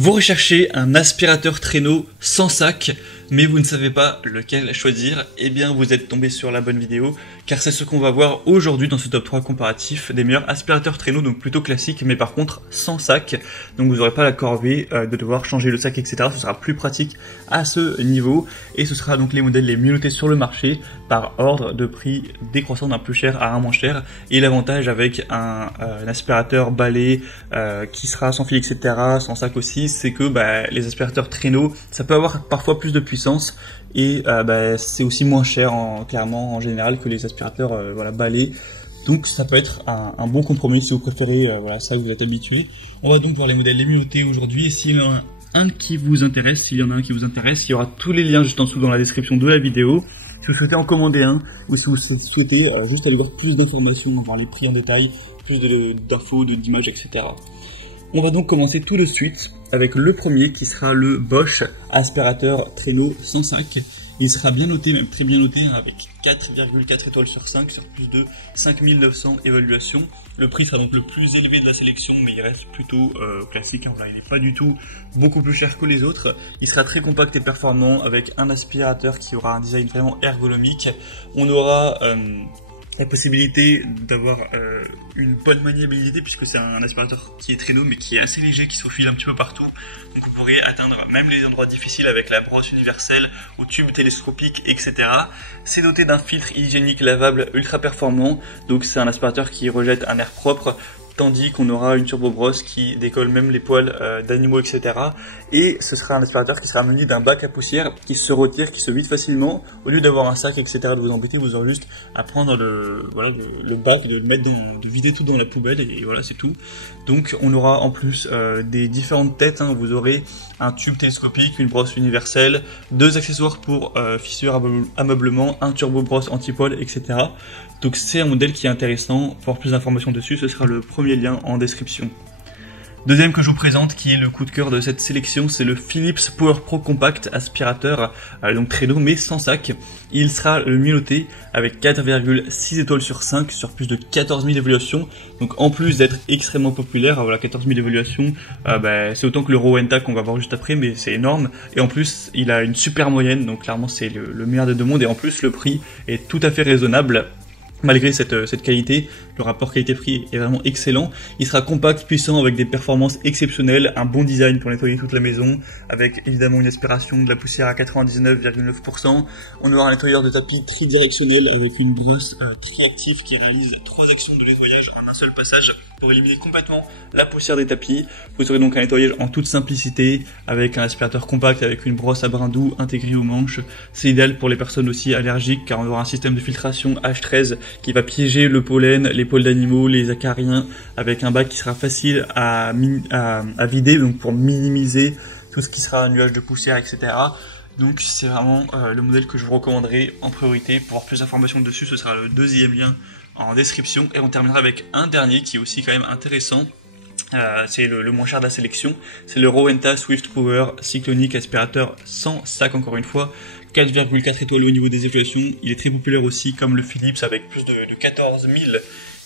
Vous recherchez un aspirateur traîneau sans sac, mais vous ne savez pas lequel choisir. Eh bien, vous êtes tombé sur la bonne vidéo, car c'est ce qu'on va voir aujourd'hui dans ce top 3 comparatif des meilleurs aspirateurs traîneaux, donc plutôt classique, mais par contre sans sac. Donc vous n'aurez pas la corvée de devoir changer le sac, etc. Ce sera plus pratique à ce niveau, et ce sera donc les modèles les mieux notés sur le marché par ordre de prix décroissant d'un plus cher à un moins cher. Et l'avantage avec un aspirateur balai qui sera sans fil, etc., sans sac aussi, c'est que les aspirateurs traîneaux, ça peut avoir parfois plus de puissance et c'est aussi moins cher clairement en général que les aspirateurs balais. Donc ça peut être un bon compromis si vous préférez ça que vous êtes habitué. On va donc voir les modèles les mieux notés aujourd'hui, et s'il y en a un qui vous intéresse, s'il y en a un qui vous intéresse, il y aura tous les liens juste en dessous dans la description de la vidéo. Si vous souhaitez en commander un, ou si vous souhaitez juste aller voir plus d'informations, voir les prix en détail, plus d'infos, d'images, etc. On va donc commencer tout de suite avec le premier qui sera le Bosch aspirateur traîneau sans sac. Il sera bien noté, même très bien noté, avec 4,4 étoiles sur 5 sur plus de 5900 évaluations. Le prix sera donc le plus élevé de la sélection, mais il reste plutôt classique. Il n'est pas du tout beaucoup plus cher que les autres. Il sera très compact et performant avec un aspirateur qui aura un design vraiment ergonomique. On aura la possibilité d'avoir une bonne maniabilité, puisque c'est un aspirateur qui est traîneau mais qui est assez léger, qui se faufile un petit peu partout. Donc vous pourrez atteindre même les endroits difficiles avec la brosse universelle au tube télescopique, etc. C'est doté d'un filtre hygiénique lavable ultra performant, donc c'est un aspirateur qui rejette un air propre, tandis qu'on aura une turbobrosse qui décolle même les poils d'animaux, etc. Et ce sera un aspirateur qui sera muni d'un bac à poussière qui se retire, qui se vide facilement. Au lieu d'avoir un sac, etc., de vous embêter, vous aurez juste à prendre le bac, de le mettre de vider tout dans la poubelle, et voilà, c'est tout. Donc on aura en plus des différentes têtes, vous aurez un tube télescopique, une brosse universelle, deux accessoires pour fissures, ameublement, un turbo-brosse anti-poil, etc. Donc c'est un modèle qui est intéressant. Pour plus d'informations dessus, ce sera le premier lien en description. Deuxième que je vous présente, qui est le coup de cœur de cette sélection, c'est le Philips Power Pro Compact aspirateur, donc traîneau mais sans sac. Il sera le mieux noté avec 4,6 étoiles sur 5 sur plus de 14 000 évaluations. Donc en plus d'être extrêmement populaire, 14 000 évaluations, c'est autant que le Rowenta qu'on va voir juste après, mais c'est énorme. Et en plus, il a une super moyenne, donc clairement c'est le meilleur des deux mondes. Et en plus, le prix est tout à fait raisonnable. Malgré cette qualité, le rapport qualité-prix est vraiment excellent. Il sera compact, puissant, avec des performances exceptionnelles, un bon design pour nettoyer toute la maison, avec évidemment une aspiration de la poussière à 99,9%. On aura un nettoyeur de tapis tridirectionnel avec une brosse triactive qui réalise 3 actions de nettoyage en un seul passage pour éliminer complètement la poussière des tapis. Vous aurez donc un nettoyage en toute simplicité, avec un aspirateur compact, avec une brosse à brin doux intégrée aux manches. C'est idéal pour les personnes aussi allergiques, car on aura un système de filtration H13 qui va piéger le pollen, les poils d'animaux, les acariens, avec un bac qui sera facile à vider, donc pour minimiser tout ce qui sera un nuage de poussière, etc. Donc c'est vraiment le modèle que je vous recommanderais en priorité. Pour avoir plus d'informations dessus, ce sera le deuxième lien en description. Et on terminera avec un dernier qui est aussi quand même intéressant. C'est le moins cher de la sélection, c'est le Rowenta Swift Power Cyclonic aspirateur sans sac, encore une fois, 4,4 étoiles au niveau des évaluations. Il est très populaire aussi comme le Philips, avec plus de 14 000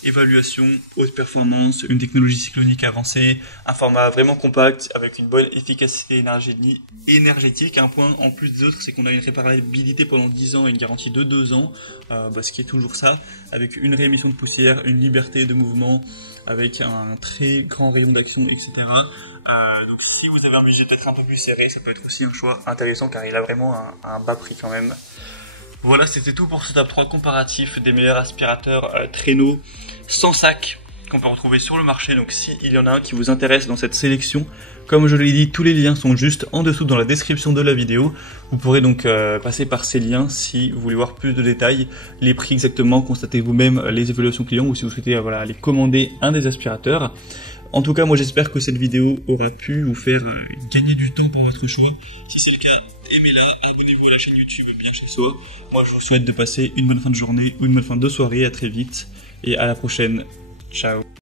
évaluations, haute performance, une technologie cyclonique avancée, un format vraiment compact avec une bonne efficacité énergétique. Un point en plus des autres, c'est qu'on a une réparabilité pendant 10 ans et une garantie de 2 ans, ce qui est toujours ça, avec une réémission de poussière, une liberté de mouvement, avec un très grand rayon d'action, etc. Donc si vous avez un budget peut-être un peu plus serré, ça peut être aussi un choix intéressant, car il a vraiment un bas prix quand même. Voilà, c'était tout pour ce top 3 comparatif des meilleurs aspirateurs traîneaux sans sac qu'on peut retrouver sur le marché. Donc s'il y en a un qui vous intéresse dans cette sélection, comme je l'ai dit, tous les liens sont juste en dessous dans la description de la vidéo. Vous pourrez donc passer par ces liens si vous voulez voir plus de détails, les prix exactement, constatez vous-même les évaluations clients, ou si vous souhaitez aller commander un des aspirateurs. En tout cas, moi j'espère que cette vidéo aura pu vous faire gagner du temps pour votre choix. Si c'est le cas, aimez-la, abonnez-vous à la chaîne YouTube Bien Chez Soi. Moi je vous souhaite de passer une bonne fin de journée ou une bonne fin de soirée, à très vite et à la prochaine. Ciao.